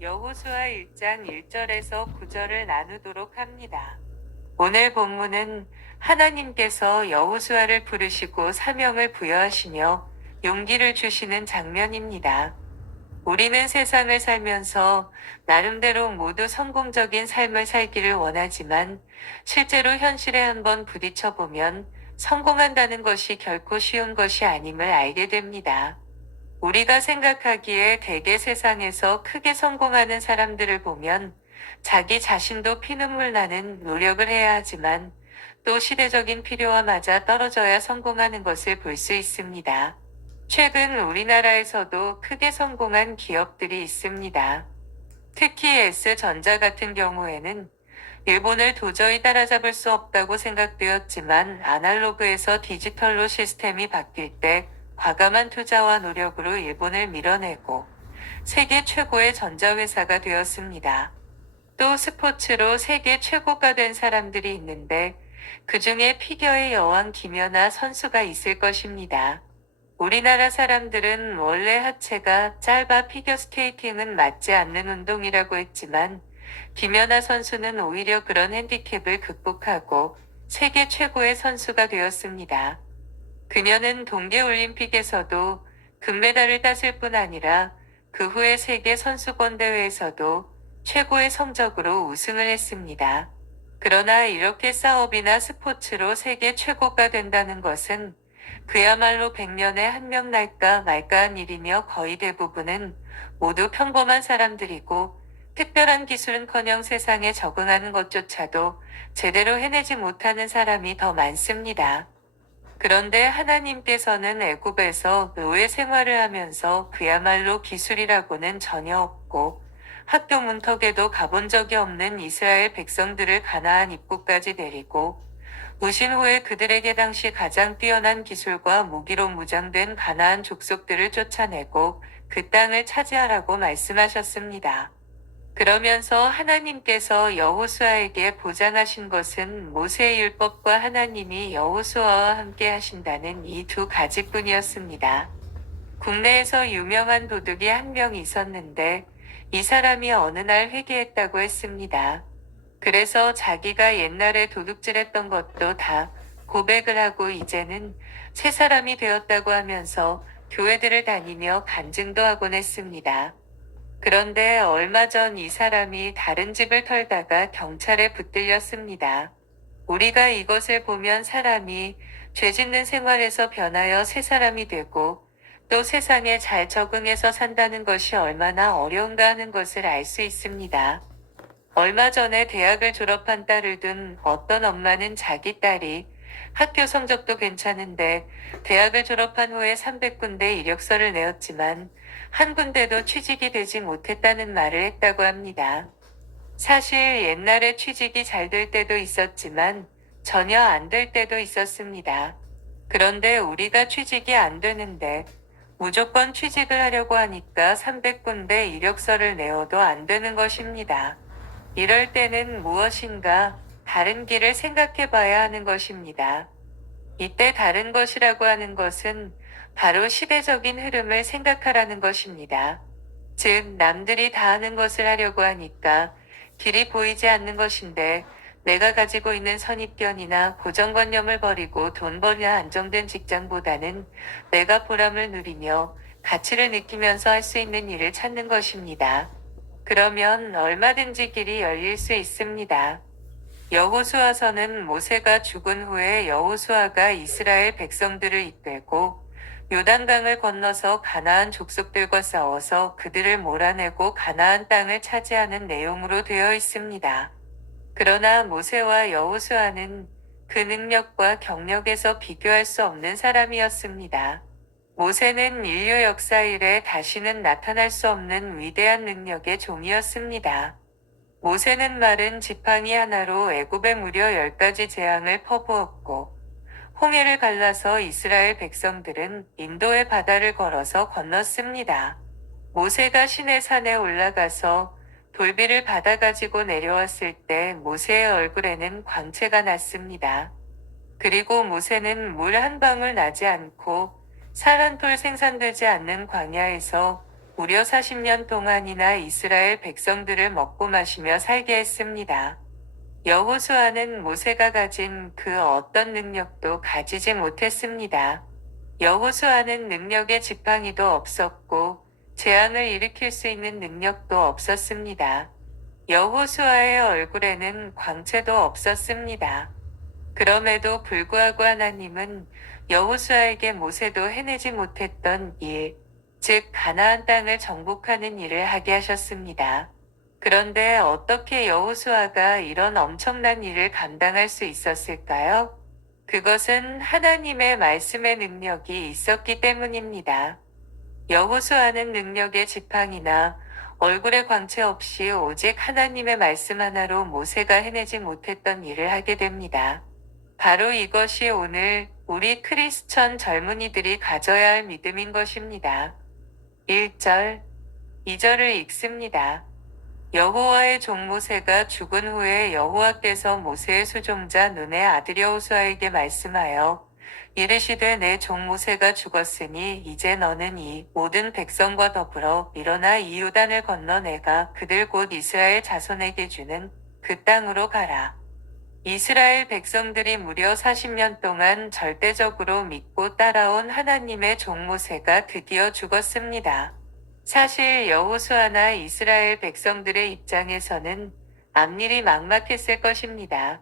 여호수아 1장 1절에서 9절을 나누도록 합니다. 오늘 본문은 하나님께서 여호수아를 부르시고 사명을 부여하시며 용기를 주시는 장면입니다. 우리는 세상을 살면서 나름대로 모두 성공적인 삶을 살기를 원하지만 실제로 현실에 한번 부딪혀 보면 성공한다는 것이 결코 쉬운 것이 아님을 알게 됩니다. 우리가 생각하기에 대개 세상에서 크게 성공하는 사람들을 보면 자기 자신도 피눈물 나는 노력을 해야 하지만 또 시대적인 필요와 맞아 떨어져야 성공하는 것을 볼 수 있습니다. 최근 우리나라에서도 크게 성공한 기업들이 있습니다. 특히 S전자 같은 경우에는 일본을 도저히 따라잡을 수 없다고 생각되었지만 아날로그에서 디지털로 시스템이 바뀔 때 과감한 투자와 노력으로 일본을 밀어내고 세계 최고의 전자회사가 되었습니다. 또 스포츠로 세계 최고가 된 사람들이 있는데 그 중에 피겨의 여왕 김연아 선수가 있을 것입니다. 우리나라 사람들은 원래 하체가 짧아 피겨스케이팅은 맞지 않는 운동이라고 했지만 김연아 선수는 오히려 그런 핸디캡을 극복하고 세계 최고의 선수가 되었습니다. 그녀는 동계올림픽에서도 금메달을 땄을 뿐 아니라 그 후에 세계 선수권 대회에서도 최고의 성적으로 우승을 했습니다. 그러나 이렇게 사업이나 스포츠로 세계 최고가 된다는 것은 그야말로 100년에 한 명 날까 말까한 일이며 거의 대부분은 모두 평범한 사람들이고 특별한 기술은커녕 세상에 적응하는 것조차도 제대로 해내지 못하는 사람이 더 많습니다. 그런데 하나님께서는 애굽에서 노예 생활을 하면서 그야말로 기술이라고는 전혀 없고 학교 문턱에도 가본 적이 없는 이스라엘 백성들을 가나안 입구까지 데리고 오신 후에 그들에게 당시 가장 뛰어난 기술과 무기로 무장된 가나안 족속들을 쫓아내고 그 땅을 차지하라고 말씀하셨습니다. 그러면서 하나님께서 여호수아에게 보장하신 것은 모세의 율법과 하나님이 여호수아와 함께 하신다는 이 두 가지뿐이었습니다. 국내에서 유명한 도둑이 한 명 있었는데 이 사람이 어느 날 회개했다고 했습니다. 그래서 자기가 옛날에 도둑질했던 것도 다 고백을 하고 이제는 새 사람이 되었다고 하면서 교회들을 다니며 간증도 하곤 했습니다. 그런데 얼마 전 이 사람이 다른 집을 털다가 경찰에 붙들렸습니다. 우리가 이것을 보면 사람이 죄 짓는 생활에서 변하여 새 사람이 되고 또 세상에 잘 적응해서 산다는 것이 얼마나 어려운가 하는 것을 알 수 있습니다. 얼마 전에 대학을 졸업한 딸을 둔 어떤 엄마는 자기 딸이 학교 성적도 괜찮은데 대학을 졸업한 후에 300군데 이력서를 내었지만 한 군데도 취직이 되지 못했다는 말을 했다고 합니다. 사실 옛날에 취직이 잘 될 때도 있었지만 전혀 안 될 때도 있었습니다. 그런데 우리가 취직이 안 되는데 무조건 취직을 하려고 하니까 300군데 이력서를 내어도 안 되는 것입니다. 이럴 때는 무엇인가 다른 길을 생각해 봐야 하는 것입니다. 이때 다른 것이라고 하는 것은 바로 시대적인 흐름을 생각하라는 것입니다. 즉, 남들이 다 하는 것을 하려고 하니까 길이 보이지 않는 것인데 내가 가지고 있는 선입견이나 고정관념을 버리고 돈 벌이나 안정된 직장보다는 내가 보람을 누리며 가치를 느끼면서 할 수 있는 일을 찾는 것입니다. 그러면 얼마든지 길이 열릴 수 있습니다. 여호수아서는 모세가 죽은 후에 여호수아가 이스라엘 백성들을 이끌고 요단강을 건너서 가나안 족속들과 싸워서 그들을 몰아내고 가나안 땅을 차지하는 내용으로 되어 있습니다. 그러나 모세와 여호수아는 그 능력과 경력에서 비교할 수 없는 사람이었습니다. 모세는 인류 역사 이래 다시는 나타날 수 없는 위대한 능력의 종이었습니다. 모세는 마른 지팡이 하나로 애굽에 무려 10가지 재앙을 퍼부었고 홍해를 갈라서 이스라엘 백성들은 인도의 바다를 걸어서 건넜습니다. 모세가 시내 산에 올라가서 돌비를 받아가지고 내려왔을 때 모세의 얼굴에는 광채가 났습니다. 그리고 모세는 물 한 방울 나지 않고 살 한 톨 생산되지 않는 광야에서 무려 40년 동안이나 이스라엘 백성들을 먹고 마시며 살게 했습니다. 여호수아는 모세가 가진 그 어떤 능력도 가지지 못했습니다. 여호수아는 능력의 지팡이도 없었고 재앙을 일으킬 수 있는 능력도 없었습니다. 여호수아의 얼굴에는 광채도 없었습니다. 그럼에도 불구하고 하나님은 여호수아에게 모세도 해내지 못했던 일, 즉 가나안 땅을 정복하는 일을 하게 하셨습니다. 그런데 어떻게 여호수아가 이런 엄청난 일을 감당할 수 있었을까요? 그것은 하나님의 말씀의 능력이 있었기 때문입니다. 여호수아는 능력의 지팡이나 얼굴의 광채 없이 오직 하나님의 말씀 하나로 모세가 해내지 못했던 일을 하게 됩니다. 바로 이것이 오늘 우리 크리스천 젊은이들이 가져야 할 믿음인 것입니다. 1절, 2절을 읽습니다. 여호와의 종 모세가 죽은 후에 여호와께서 모세의 수종자 눈의 아들 여호수아에게 말씀하여 이르시되 내 종 모세가 죽었으니 이제 너는 이 모든 백성과 더불어 일어나 이 요단을 건너 내가 그들 곧 이스라엘 자손에게 주는 그 땅으로 가라. 이스라엘 백성들이 무려 40년 동안 절대적으로 믿고 따라온 하나님의 종 모세가 드디어 죽었습니다. 사실 여호수아나 이스라엘 백성들의 입장에서는 앞일이 막막했을 것입니다.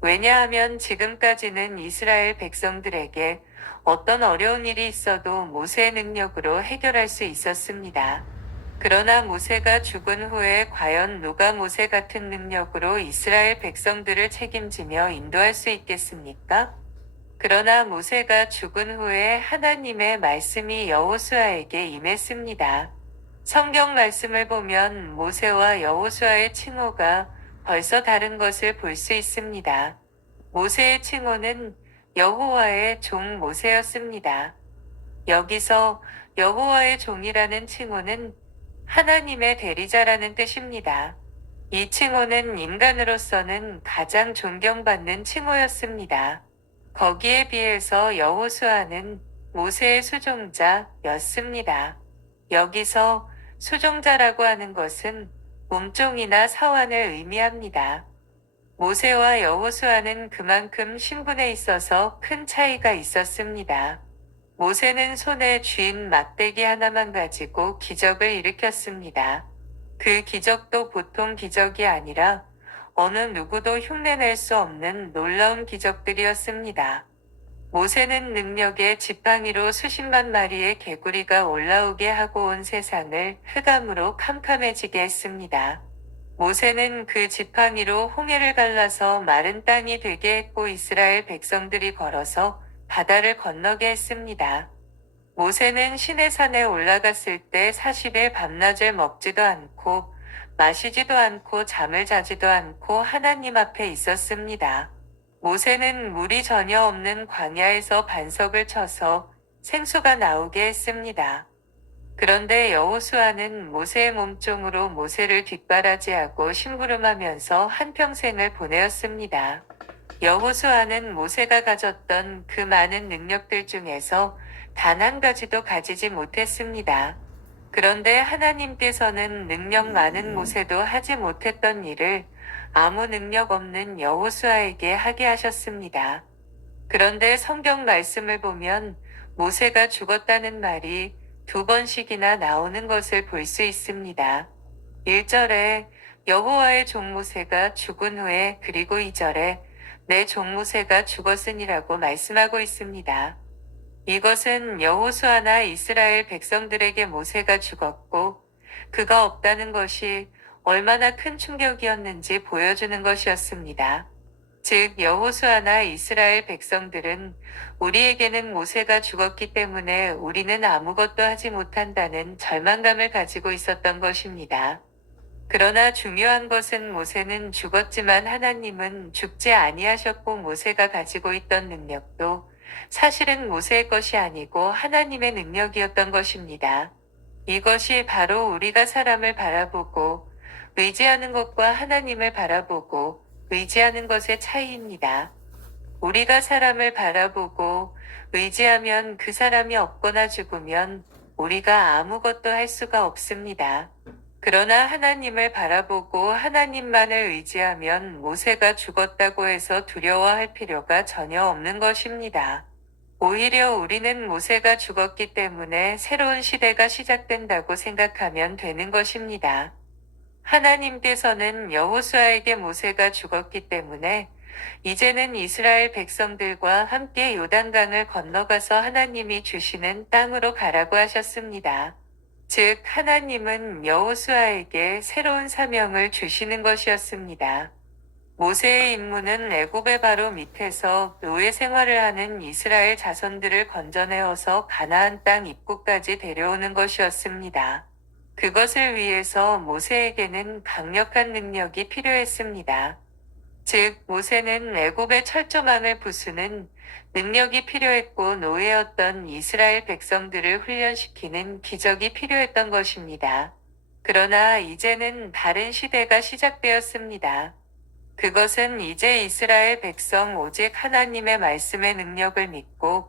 왜냐하면 지금까지는 이스라엘 백성들에게 어떤 어려운 일이 있어도 모세의 능력으로 해결할 수 있었습니다. 그러나 모세가 죽은 후에 과연 누가 모세 같은 능력으로 이스라엘 백성들을 책임지며 인도할 수 있겠습니까? 그러나 모세가 죽은 후에 하나님의 말씀이 여호수아에게 임했습니다. 성경 말씀을 보면 모세와 여호수아의 칭호가 벌써 다른 것을 볼 수 있습니다. 모세의 칭호는 여호와의 종 모세였습니다. 여기서 여호와의 종이라는 칭호는 하나님의 대리자라는 뜻입니다. 이 칭호는 인간으로서는 가장 존경받는 칭호였습니다. 거기에 비해서 여호수아는 모세의 수종자였습니다. 여기서 수종자라고 하는 것은 몸종이나 사환을 의미합니다. 모세와 여호수아는 그만큼 신분에 있어서 큰 차이가 있었습니다. 모세는 손에 쥔 막대기 하나만 가지고 기적을 일으켰습니다. 그 기적도 보통 기적이 아니라 어느 누구도 흉내낼 수 없는 놀라운 기적들이었습니다. 모세는 능력의 지팡이로 수십만 마리의 개구리가 올라오게 하고 온 세상을 흑암으로 캄캄해지게 했습니다. 모세는 그 지팡이로 홍해를 갈라서 마른 땅이 되게 했고 이스라엘 백성들이 걸어서 바다를 건너게 했습니다. 모세는 시내산에 올라갔을 때 40일 밤낮을 먹지도 않고 마시지도 않고 잠을 자지도 않고 하나님 앞에 있었습니다. 모세는 물이 전혀 없는 광야에서 반석을 쳐서 생수가 나오게 했습니다. 그런데 여호수아는 모세의 몸종으로 모세를 뒷바라지하고 심부름하면서 한평생을 보내었습니다. 여호수아는 모세가 가졌던 그 많은 능력들 중에서 단 한 가지도 가지지 못했습니다. 그런데 하나님께서는 능력 많은 모세도 하지 못했던 일을 아무 능력 없는 여호수아에게 하게 하셨습니다. 그런데 성경 말씀을 보면 모세가 죽었다는 말이 2번씩이나 나오는 것을 볼 수 있습니다. 1절에 여호와의 종 모세가 죽은 후에 그리고 2절에 내 종 모세가 죽었으니라고 말씀하고 있습니다. 이것은 여호수아나 이스라엘 백성들에게 모세가 죽었고 그가 없다는 것이 얼마나 큰 충격이었는지 보여주는 것이었습니다. 즉 여호수아나 이스라엘 백성들은 우리에게는 모세가 죽었기 때문에 우리는 아무것도 하지 못한다는 절망감을 가지고 있었던 것입니다. 그러나 중요한 것은 모세는 죽었지만 하나님은 죽지 아니하셨고 모세가 가지고 있던 능력도 사실은 모세의 것이 아니고 하나님의 능력이었던 것입니다. 이것이 바로 우리가 사람을 바라보고 의지하는 것과 하나님을 바라보고 의지하는 것의 차이입니다. 우리가 사람을 바라보고 의지하면 그 사람이 없거나 죽으면 우리가 아무것도 할 수가 없습니다. 그러나 하나님을 바라보고 하나님만을 의지하면 모세가 죽었다고 해서 두려워할 필요가 전혀 없는 것입니다. 오히려 우리는 모세가 죽었기 때문에 새로운 시대가 시작된다고 생각하면 되는 것입니다. 하나님께서는 여호수아에게 모세가 죽었기 때문에 이제는 이스라엘 백성들과 함께 요단강을 건너가서 하나님이 주시는 땅으로 가라고 하셨습니다. 즉 하나님은 여호수아에게 새로운 사명을 주시는 것이었습니다. 모세의 임무는 애굽의 바로 밑에서 노예 생활을 하는 이스라엘 자손들을 건져내어서 가나안 땅 입구까지 데려오는 것이었습니다. 그것을 위해서 모세에게는 강력한 능력이 필요했습니다. 즉 모세는 애굽의 철조망을 부수는 능력이 필요했고 노예였던 이스라엘 백성들을 훈련시키는 기적이 필요했던 것입니다. 그러나 이제는 다른 시대가 시작되었습니다. 그것은 이제 이스라엘 백성 오직 하나님의 말씀의 능력을 믿고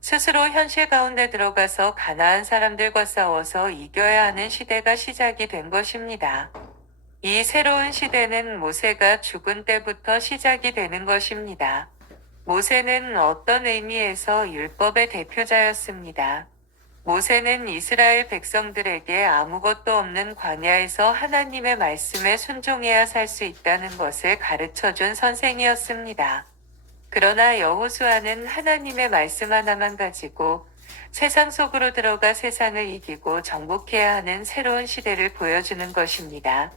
스스로 현실 가운데 들어가서 가나안 사람들과 싸워서 이겨야 하는 시대가 시작이 된 것입니다. 이 새로운 시대는 모세가 죽은 때부터 시작이 되는 것입니다. 모세는 어떤 의미에서 율법의 대표자였습니다. 모세는 이스라엘 백성들에게 아무것도 없는 광야에서 하나님의 말씀에 순종해야 살 수 있다는 것을 가르쳐준 선생이었습니다. 그러나 여호수아는 하나님의 말씀 하나만 가지고 세상 속으로 들어가 세상을 이기고 정복해야 하는 새로운 시대를 보여주는 것입니다.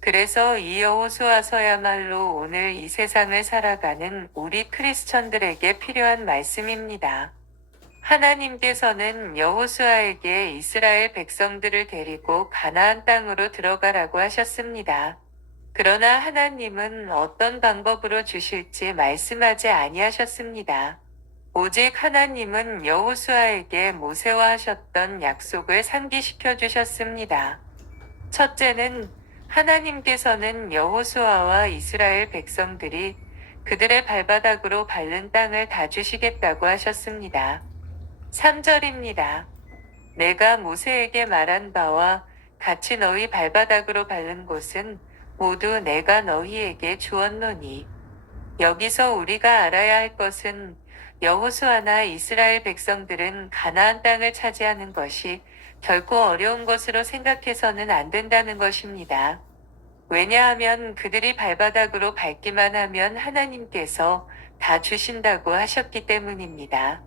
그래서 이 여호수아서야말로 오늘 이 세상을 살아가는 우리 크리스천들에게 필요한 말씀입니다. 하나님께서는 여호수아에게 이스라엘 백성들을 데리고 가나안 땅으로 들어가라고 하셨습니다. 그러나 하나님은 어떤 방법으로 주실지 말씀하지 아니하셨습니다. 오직 하나님은 여호수아에게 모세와 하셨던 약속을 상기시켜 주셨습니다. 첫째는 하나님께서는 여호수아와 이스라엘 백성들이 그들의 발바닥으로 밟는 땅을 다 주시겠다고 하셨습니다. 3절입니다. 내가 모세에게 말한 바와 같이 너희 발바닥으로 밟는 곳은 모두 내가 너희에게 주었노니. 여기서 우리가 알아야 할 것은 여호수아나 이스라엘 백성들은 가나안 땅을 차지하는 것이 결코 어려운 것으로 생각해서는 안 된다는 것입니다. 왜냐하면 그들이 발바닥으로 밟기만 하면 하나님께서 다 주신다고 하셨기 때문입니다.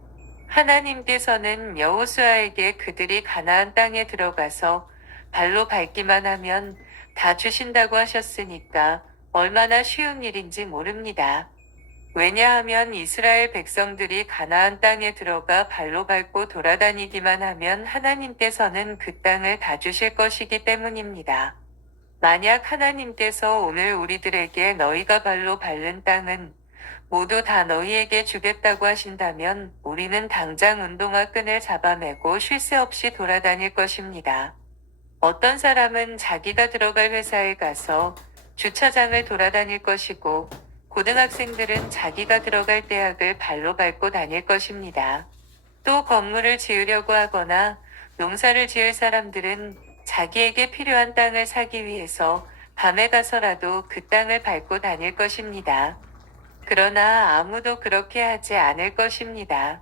하나님께서는 여호수아에게 그들이 가나안 땅에 들어가서 발로 밟기만 하면 다 주신다고 하셨으니까 얼마나 쉬운 일인지 모릅니다. 왜냐하면 이스라엘 백성들이 가나안 땅에 들어가 발로 밟고 돌아다니기만 하면 하나님께서는 그 땅을 다 주실 것이기 때문입니다. 만약 하나님께서 오늘 우리들에게 너희가 발로 밟는 땅은 모두 다 너희에게 주겠다고 하신다면 우리는 당장 운동화 끈을 잡아매고 쉴 새 없이 돌아다닐 것입니다. 어떤 사람은 자기가 들어갈 회사에 가서 주차장을 돌아다닐 것이고 고등학생들은 자기가 들어갈 대학을 발로 밟고 다닐 것입니다. 또 건물을 지으려고 하거나 농사를 지을 사람들은 자기에게 필요한 땅을 사기 위해서 밤에 가서라도 그 땅을 밟고 다닐 것입니다. 그러나 아무도 그렇게 하지 않을 것입니다.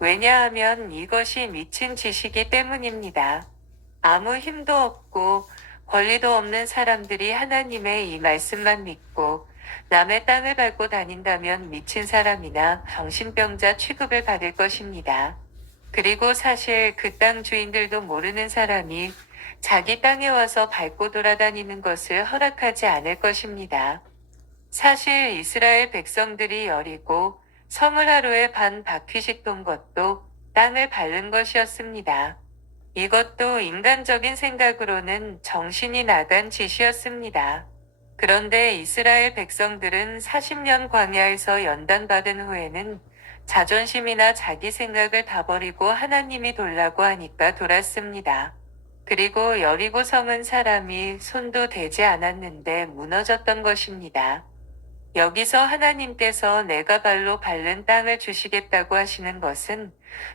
왜냐하면 이것이 미친 짓이기 때문입니다. 아무 힘도 없고 권리도 없는 사람들이 하나님의 이 말씀만 믿고 남의 땅을 밟고 다닌다면 미친 사람이나 정신병자 취급을 받을 것입니다. 그리고 사실 그 땅 주인들도 모르는 사람이 자기 땅에 와서 밟고 돌아다니는 것을 허락하지 않을 것입니다. 사실 이스라엘 백성들이 여리고 성을 하루에 반 바퀴씩 돈 것도 땅을 밟는 것이었습니다. 이것도 인간적인 생각으로는 정신이 나간 짓이었습니다. 그런데 이스라엘 백성들은 40년 광야에서 연단받은 후에는 자존심이나 자기 생각을 다 버리고 하나님이 돌라고 하니까 돌았습니다. 그리고 여리고 성은 사람이 손도 대지 않았는데 무너졌던 것입니다. 여기서 하나님께서 내가 발로 밟는 땅을 주시겠다고 하시는 것은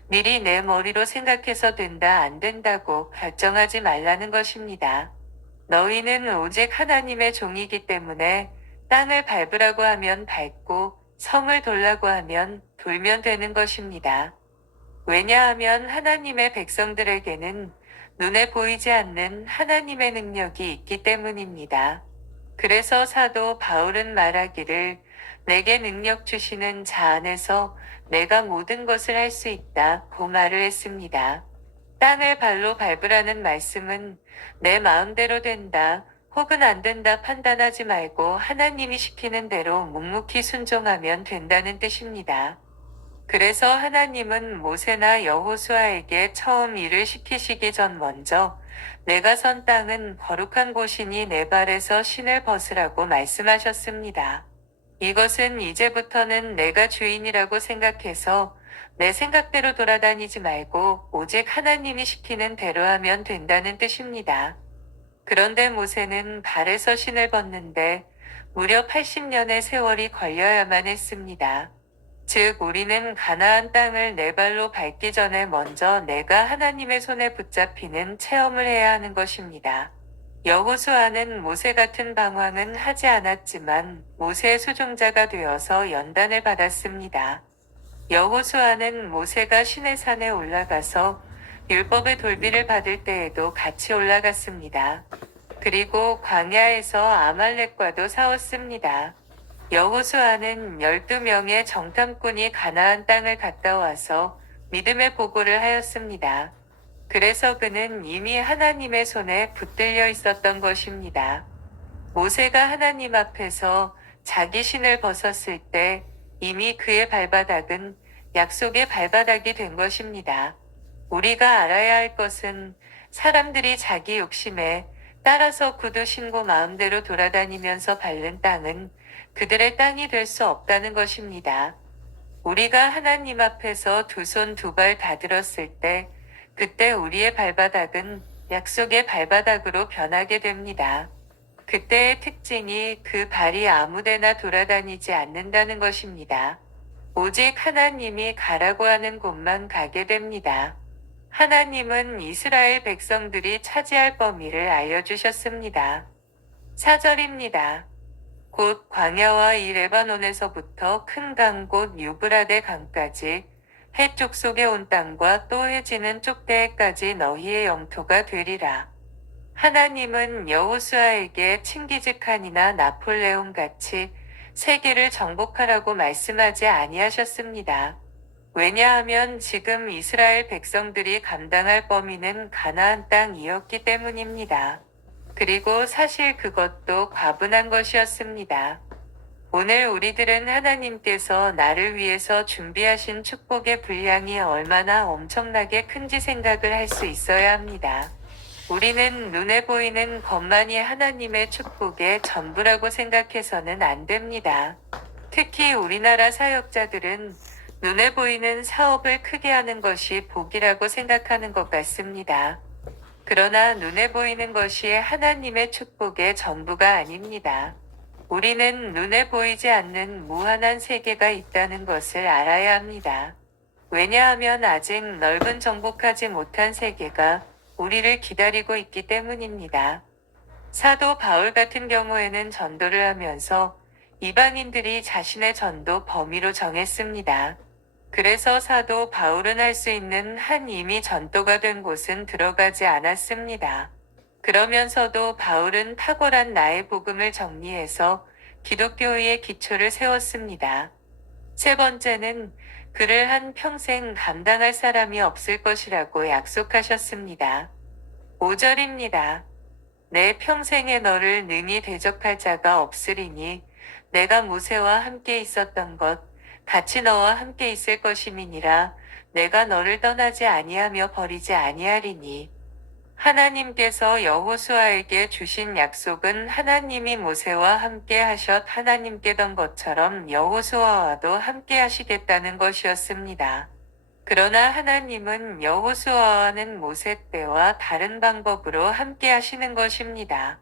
미리 내 머리로 생각해서 된다 안 된다고 결정하지 말라는 것입니다. 너희는 오직 하나님의 종이기 때문에 땅을 밟으라고 하면 밟고 성을 돌라고 하면 돌면 되는 것입니다. 왜냐하면 하나님의 백성들에게는 눈에 보이지 않는 하나님의 능력이 있기 때문입니다. 그래서 사도 바울은 말하기를 내게 능력 주시는 자 안에서 내가 모든 것을 할 수 있다고 말을 했습니다. 땅을 발로 밟으라는 말씀은 내 마음대로 된다 혹은 안 된다 판단하지 말고 하나님이 시키는 대로 묵묵히 순종하면 된다는 뜻입니다. 그래서 하나님은 모세나 여호수아에게 처음 일을 시키시기 전 먼저 내가 선 땅은 거룩한 곳이니 내 발에서 신을 벗으라고 말씀하셨습니다. 이것은 이제부터는 내가 주인이라고 생각해서 내 생각대로 돌아다니지 말고 오직 하나님이 시키는 대로 하면 된다는 뜻입니다. 그런데 모세는 발에서 신을 벗는데 무려 80년의 세월이 걸려야만 했습니다. 즉 우리는 가나안 땅을 내 발로 밟기 전에 먼저 내가 하나님의 손에 붙잡히는 체험을 해야 하는 것입니다. 여호수아는 모세 같은 방황은 하지 않았지만 모세의 수종자가 되어서 연단을 받았습니다. 여호수아는 모세가 시내산에 올라가서 율법의 돌비를 받을 때에도 같이 올라갔습니다. 그리고 광야에서 아말렉과도 싸웠습니다. 여호수아는 12명의 정탐꾼이 가나안 땅을 갔다 와서 믿음의 보고를 하였습니다. 그래서 그는 이미 하나님의 손에 붙들려 있었던 것입니다. 모세가 하나님 앞에서 자기 신을 벗었을 때 이미 그의 발바닥은 약속의 발바닥이 된 것입니다. 우리가 알아야 할 것은 사람들이 자기 욕심에 따라서 구두 신고 마음대로 돌아다니면서 밟는 땅은 그들의 땅이 될 수 없다는 것입니다. 우리가 하나님 앞에서 두 손 두 발 다 들었을 때 그때 우리의 발바닥은 약속의 발바닥으로 변하게 됩니다. 그때의 특징이 그 발이 아무데나 돌아다니지 않는다는 것입니다. 오직 하나님이 가라고 하는 곳만 가게 됩니다. 하나님은 이스라엘 백성들이 차지할 범위를 알려주셨습니다. 4절입니다. 곧 광야와 이 레바논에서부터 큰 강 곧 유브라데 강까지 해쪽 속에 온 땅과 또 해지는 쪽대에까지 너희의 영토가 되리라. 하나님은 여호수아에게 칭기즈칸이나 나폴레옹 같이 세계를 정복하라고 말씀하지 아니하셨습니다. 왜냐하면 지금 이스라엘 백성들이 감당할 범위는 가나안 땅이었기 때문입니다. 그리고 사실 그것도 과분한 것이었습니다. 오늘 우리들은 하나님께서 나를 위해서 준비하신 축복의 분량이 얼마나 엄청나게 큰지 생각을 할 수 있어야 합니다. 우리는 눈에 보이는 것만이 하나님의 축복의 전부라고 생각해서는 안 됩니다. 특히 우리나라 사역자들은 눈에 보이는 사업을 크게 하는 것이 복이라고 생각하는 것 같습니다. 그러나 눈에 보이는 것이 하나님의 축복의 전부가 아닙니다. 우리는 눈에 보이지 않는 무한한 세계가 있다는 것을 알아야 합니다. 왜냐하면 아직 넓은 정복하지 못한 세계가 우리를 기다리고 있기 때문입니다. 사도 바울 같은 경우에는 전도를 하면서 이방인들이 자신의 전도 범위로 정했습니다. 그래서 사도 바울은 할 수 있는 한 이미 전도가 된 곳은 들어가지 않았습니다. 그러면서도 바울은 탁월한 나의 복음을 정리해서 기독교의 기초를 세웠습니다. 세 번째는 그를 한 평생 감당할 사람이 없을 것이라고 약속하셨습니다. 5절입니다. 내 평생에 너를 능히 대적할 자가 없으리니 내가 모세와 함께 있었던 것 같이 너와 함께 있을 것임이니라. 내가 너를 떠나지 아니하며 버리지 아니하리니. 하나님께서 여호수아에게 주신 약속은 하나님이 모세와 함께 하셨 하나님께던 것처럼 여호수아와도 함께 하시겠다는 것이었습니다. 그러나 하나님은 여호수아와는 모세 때와 다른 방법으로 함께 하시는 것입니다.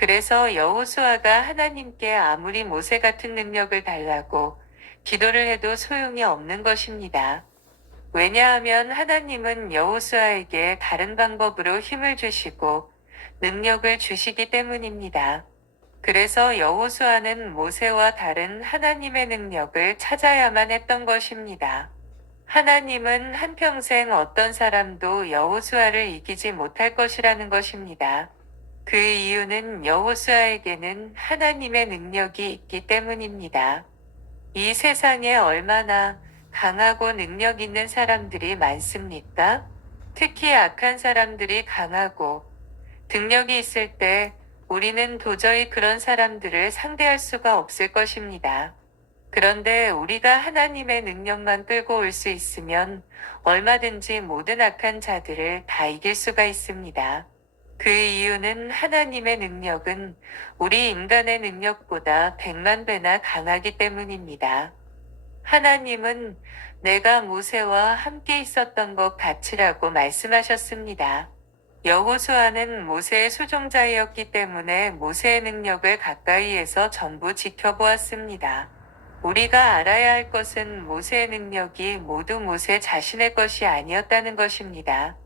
그래서 여호수아가 하나님께 아무리 모세 같은 능력을 달라고 기도를 해도 소용이 없는 것입니다. 왜냐하면 하나님은 여호수아에게 다른 방법으로 힘을 주시고 능력을 주시기 때문입니다. 그래서 여호수아는 모세와 다른 하나님의 능력을 찾아야만 했던 것입니다. 하나님은 한평생 어떤 사람도 여호수아를 이기지 못할 것이라는 것입니다. 그 이유는 여호수아에게는 하나님의 능력이 있기 때문입니다. 이 세상에 얼마나 강하고 능력 있는 사람들이 많습니까? 특히 악한 사람들이 강하고 능력이 있을 때 우리는 도저히 그런 사람들을 상대할 수가 없을 것입니다. 그런데 우리가 하나님의 능력만 끌고 올 수 있으면 얼마든지 모든 악한 자들을 다 이길 수가 있습니다. 그 이유는 하나님의 능력은 우리 인간의 능력보다 100만 배나 강하기 때문입니다. 하나님은 내가 모세와 함께 있었던 것 같으라고 말씀하셨습니다. 여호수아는 모세의 수종자이었기 때문에 모세의 능력을 가까이에서 전부 지켜보았습니다. 우리가 알아야 할 것은 모세의 능력이 모두 모세 자신의 것이 아니었다는 것입니다.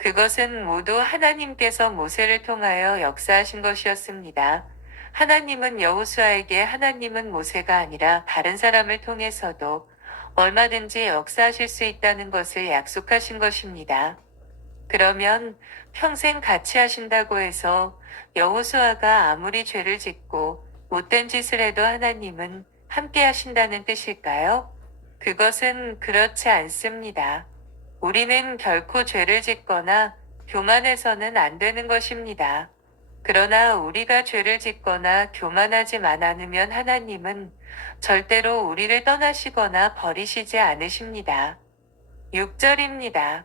그것은 모두 하나님께서 모세를 통하여 역사하신 것이었습니다. 하나님은 여호수아에게 하나님은 모세가 아니라 다른 사람을 통해서도 얼마든지 역사하실 수 있다는 것을 약속하신 것입니다. 그러면 평생 같이 하신다고 해서 여호수아가 아무리 죄를 짓고 못된 짓을 해도 하나님은 함께 하신다는 뜻일까요? 그것은 그렇지 않습니다. 우리는 결코 죄를 짓거나 교만해서는 안 되는 것입니다. 그러나 우리가 죄를 짓거나 교만하지만 않으면 하나님은 절대로 우리를 떠나시거나 버리시지 않으십니다. 6절입니다.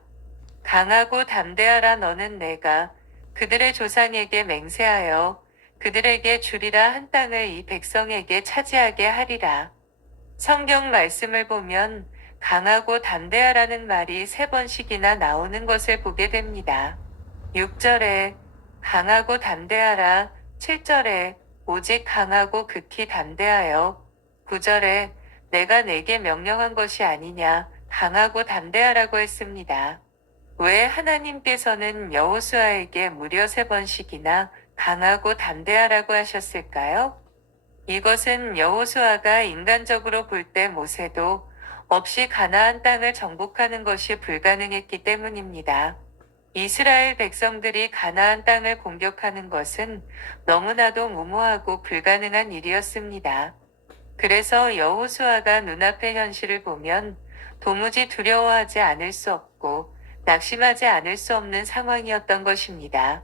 강하고 담대하라 너는 내가 그들의 조상에게 맹세하여 그들에게 주리라 한 땅을 이 백성에게 차지하게 하리라. 성경 말씀을 보면 강하고 담대하라는 말이 3번씩이나 나오는 것을 보게 됩니다. 6절에 강하고 담대하라, 7절에 오직 강하고 극히 담대하여, 9절에 내가 내게 명령한 것이 아니냐 강하고 담대하라고 했습니다. 왜 하나님께서는 여호수아에게 무려 3번씩이나 강하고 담대하라고 하셨을까요? 이것은 여호수아가 인간적으로 볼 때 모세도 없이 가나안 땅을 정복하는 것이 불가능했기 때문입니다. 이스라엘 백성들이 가나안 땅을 공격하는 것은 너무나도 무모하고 불가능한 일이었습니다. 그래서 여호수아가 눈앞의 현실을 보면 도무지 두려워하지 않을 수 없고 낙심하지 않을 수 없는 상황이었던 것입니다.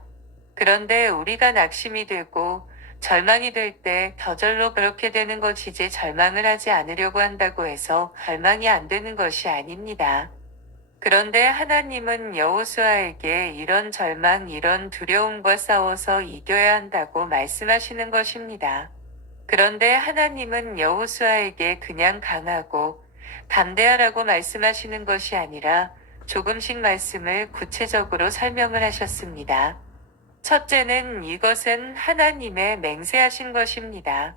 그런데 우리가 낙심이 되고 절망이 될 때 저절로 그렇게 되는 것이지 절망을 하지 않으려고 한다고 해서 절망이 안 되는 것이 아닙니다. 그런데 하나님은 여호수아에게 이런 절망, 이런 두려움과 싸워서 이겨야 한다고 말씀하시는 것입니다. 그런데 하나님은 여호수아에게 그냥 강하고 담대하라고 말씀하시는 것이 아니라 조금씩 말씀을 구체적으로 설명을 하셨습니다. 첫째는 이것은 하나님의 맹세하신 것입니다.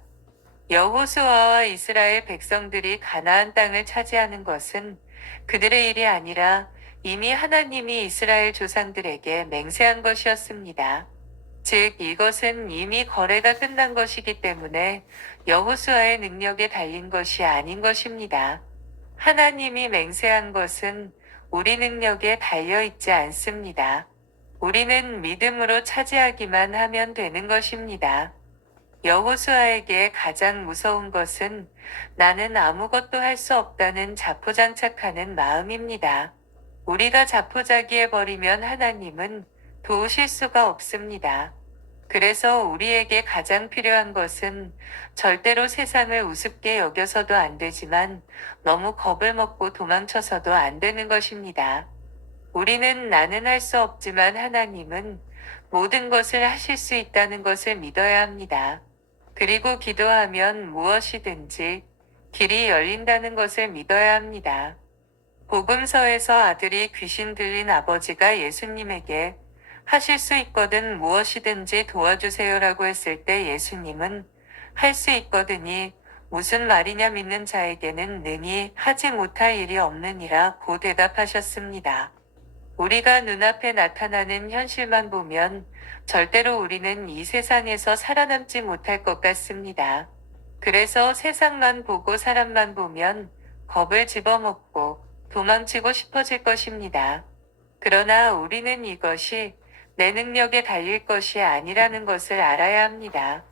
여호수아와 이스라엘 백성들이 가나안 땅을 차지하는 것은 그들의 일이 아니라 이미 하나님이 이스라엘 조상들에게 맹세한 것이었습니다. 즉 이것은 이미 거래가 끝난 것이기 때문에 여호수아의 능력에 달린 것이 아닌 것입니다. 하나님이 맹세한 것은 우리 능력에 달려 있지 않습니다. 우리는 믿음으로 차지하기만 하면 되는 것입니다. 여호수아에게 가장 무서운 것은 나는 아무것도 할 수 없다는 자포장착하는 마음입니다. 우리가 자포자기해버리면 하나님은 도우실 수가 없습니다. 그래서 우리에게 가장 필요한 것은 절대로 세상을 우습게 여겨서도 안 되지만 너무 겁을 먹고 도망쳐서도 안 되는 것입니다. 우리는 나는 할 수 없지만 하나님은 모든 것을 하실 수 있다는 것을 믿어야 합니다. 그리고 기도하면 무엇이든지 길이 열린다는 것을 믿어야 합니다. 복음서에서 아들이 귀신 들린 아버지가 예수님에게 하실 수 있거든 무엇이든지 도와주세요라고 했을 때 예수님은 할 수 있거든이 무슨 말이냐 믿는 자에게는 능히 하지 못할 일이 없느니라 고 대답하셨습니다. 우리가 눈앞에 나타나는 현실만 보면 절대로 우리는 이 세상에서 살아남지 못할 것 같습니다. 그래서 세상만 보고 사람만 보면 겁을 집어먹고 도망치고 싶어질 것입니다. 그러나 우리는 이것이 내 능력에 달릴 것이 아니라는 것을 알아야 합니다.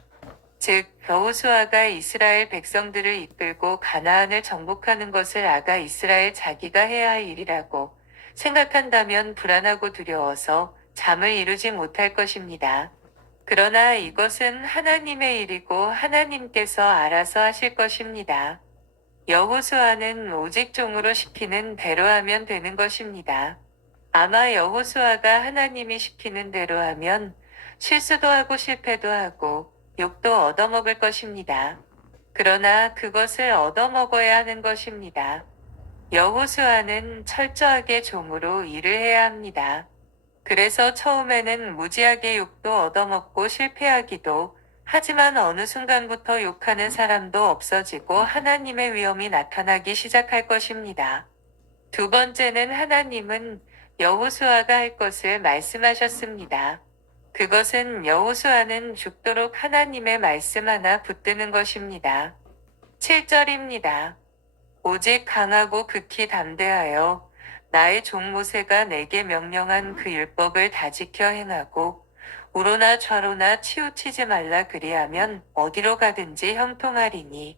즉, 여호수아가 이스라엘 백성들을 이끌고 가나안을 정복하는 것을 아가 이스라엘 자기가 해야 할 일이라고 생각한다면 불안하고 두려워서 잠을 이루지 못할 것입니다. 그러나 이것은 하나님의 일이고 하나님께서 알아서 하실 것입니다. 여호수아는 오직 종으로 시키는 대로 하면 되는 것입니다. 아마 여호수아가 하나님이 시키는 대로 하면 실수도 하고 실패도 하고 욕도 얻어먹을 것입니다. 그러나 그것을 얻어먹어야 하는 것입니다. 여호수아는 철저하게 종으로 일을 해야 합니다. 그래서 처음에는 무지하게 욕도 얻어먹고 실패하기도 하지만 어느 순간부터 욕하는 사람도 없어지고 하나님의 위엄이 나타나기 시작할 것입니다. 두 번째는 하나님은 여호수아가 할 것을 말씀하셨습니다. 그것은 여호수아는 죽도록 하나님의 말씀 하나 붙드는 것입니다. 7절입니다. 오직 강하고 극히 담대하여 나의 종 모세가 내게 명령한 그 율법을 다 지켜 행하고 우로나 좌로나 치우치지 말라 그리하면 어디로 가든지 형통하리니.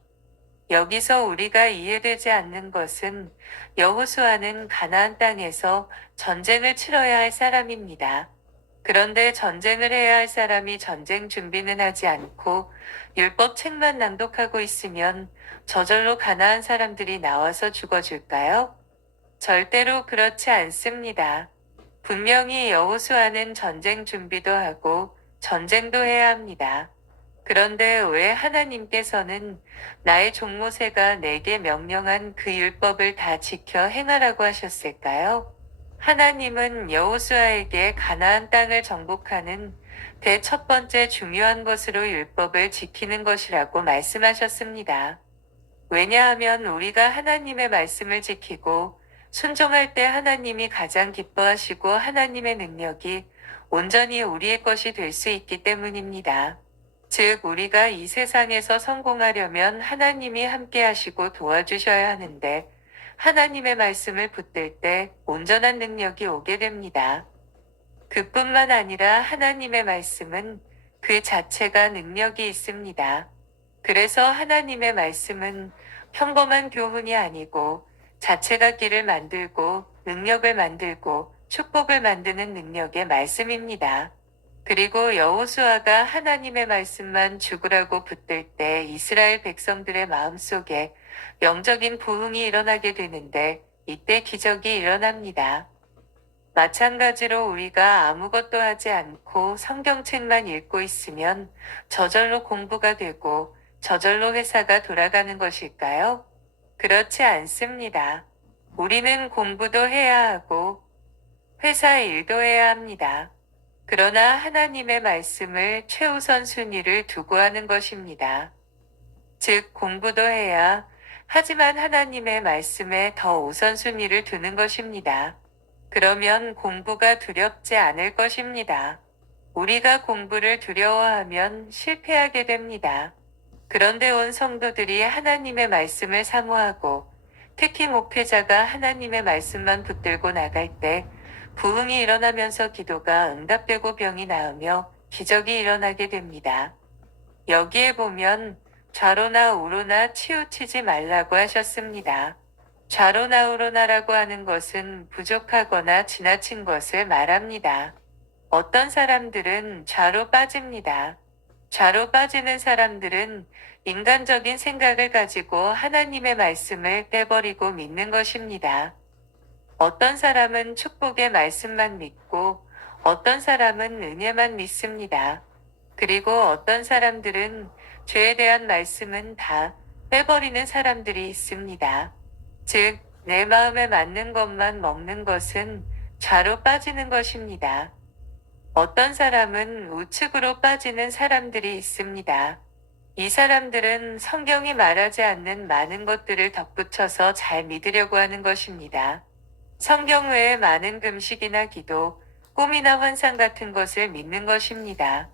여기서 우리가 이해되지 않는 것은 여호수아는 가나안 땅에서 전쟁을 치러야 할 사람입니다. 그런데 전쟁을 해야 할 사람이 전쟁 준비는 하지 않고 율법 책만 낭독하고 있으면 저절로 가나안 사람들이 나와서 죽어줄까요? 절대로 그렇지 않습니다. 분명히 여호수아는 전쟁 준비도 하고 전쟁도 해야 합니다. 그런데 왜 하나님께서는 나의 종 모세가 내게 명령한 그 율법을 다 지켜 행하라고 하셨을까요? 하나님은 여호수아에게 가나안 땅을 정복하는 첫 번째 중요한 것으로 율법을 지키는 것이라고 말씀하셨습니다. 왜냐하면 우리가 하나님의 말씀을 지키고 순종할 때 하나님이 가장 기뻐하시고 하나님의 능력이 온전히 우리의 것이 될 수 있기 때문입니다. 즉, 우리가 이 세상에서 성공하려면 하나님이 함께 하시고 도와주셔야 하는데, 하나님의 말씀을 붙들 때 온전한 능력이 오게 됩니다. 그뿐만 아니라 하나님의 말씀은 그 자체가 능력이 있습니다. 그래서 하나님의 말씀은 평범한 교훈이 아니고 자체가 길을 만들고 능력을 만들고 축복을 만드는 능력의 말씀입니다. 그리고 여호수아가 하나님의 말씀만 죽으라고 붙들 때 이스라엘 백성들의 마음속에 영적인 부흥이 일어나게 되는데 이때 기적이 일어납니다. 마찬가지로 우리가 아무것도 하지 않고 성경책만 읽고 있으면 저절로 공부가 되고 저절로 회사가 돌아가는 것일까요? 그렇지 않습니다. 우리는 공부도 해야 하고 회사 일도 해야 합니다. 그러나 하나님의 말씀을 최우선 순위를 두고 하는 것입니다. 즉, 공부도 해야 하지만 하나님의 말씀에 더 우선순위를 두는 것입니다. 그러면 공부가 두렵지 않을 것입니다. 우리가 공부를 두려워하면 실패하게 됩니다. 그런데 온 성도들이 하나님의 말씀을 사모하고 특히 목회자가 하나님의 말씀만 붙들고 나갈 때 부흥이 일어나면서 기도가 응답되고 병이 나으며 기적이 일어나게 됩니다. 여기에 보면 좌로나 우로나 치우치지 말라고 하셨습니다. 좌로나 우로나라고 하는 것은 부족하거나 지나친 것을 말합니다. 어떤 사람들은 좌로 빠집니다. 좌로 빠지는 사람들은 인간적인 생각을 가지고 하나님의 말씀을 빼버리고 믿는 것입니다. 어떤 사람은 축복의 말씀만 믿고 어떤 사람은 은혜만 믿습니다. 그리고 어떤 사람들은 죄에 대한 말씀은 다 빼버리는 사람들이 있습니다. 즉, 내 마음에 맞는 것만 먹는 것은 좌로 빠지는 것입니다. 어떤 사람은 우측으로 빠지는 사람들이 있습니다. 이 사람들은 성경이 말하지 않는 많은 것들을 덧붙여서 잘 믿으려고 하는 것입니다. 성경 외에 많은 금식이나 기도, 꿈이나 환상 같은 것을 믿는 것입니다.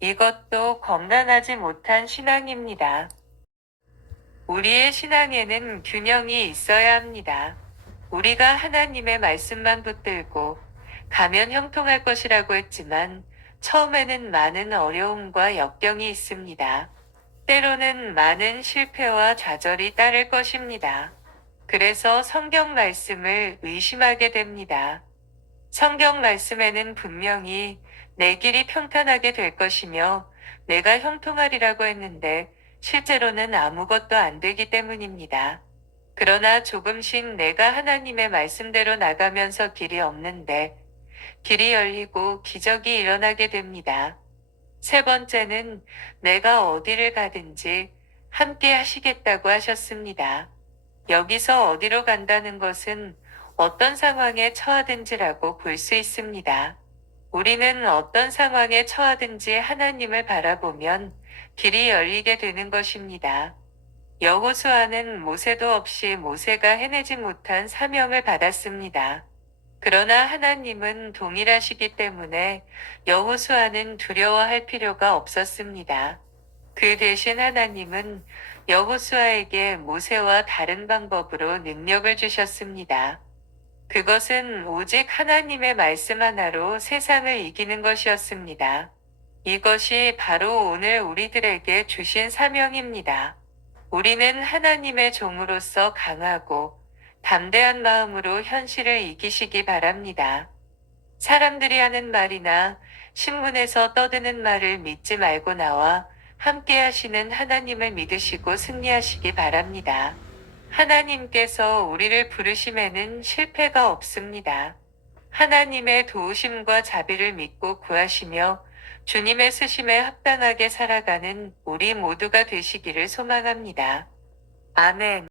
이것도 건강하지 못한 신앙입니다. 우리의 신앙에는 균형이 있어야 합니다. 우리가 하나님의 말씀만 붙들고 가면 형통할 것이라고 했지만 처음에는 많은 어려움과 역경이 있습니다. 때로는 많은 실패와 좌절이 따를 것입니다. 그래서 성경 말씀을 의심하게 됩니다. 성경 말씀에는 분명히 내 길이 평탄하게 될 것이며 내가 형통하리라고 했는데 실제로는 아무것도 안 되기 때문입니다. 그러나 조금씩 내가 하나님의 말씀대로 나가면서 길이 없는데 길이 열리고 기적이 일어나게 됩니다. 세 번째는 내가 어디를 가든지 함께 하시겠다고 하셨습니다. 여기서 어디로 간다는 것은 어떤 상황에 처하든지라고 볼 수 있습니다. 우리는 어떤 상황에 처하든지 하나님을 바라보면 길이 열리게 되는 것입니다. 여호수아는 모세도 없이 모세가 해내지 못한 사명을 받았습니다. 그러나 하나님은 동일하시기 때문에 여호수아는 두려워할 필요가 없었습니다. 그 대신 하나님은 여호수아에게 모세와 다른 방법으로 능력을 주셨습니다. 그것은 오직 하나님의 말씀 하나로 세상을 이기는 것이었습니다. 이것이 바로 오늘 우리들에게 주신 사명입니다. 우리는 하나님의 종으로서 강하고 담대한 마음으로 현실을 이기시기 바랍니다. 사람들이 하는 말이나 신문에서 떠드는 말을 믿지 말고 나와 함께 하시는 하나님을 믿으시고 승리하시기 바랍니다. 하나님께서 우리를 부르심에는 실패가 없습니다. 하나님의 도우심과 자비를 믿고 구하시며 주님의 쓰심에 합당하게 살아가는 우리 모두가 되시기를 소망합니다. 아멘.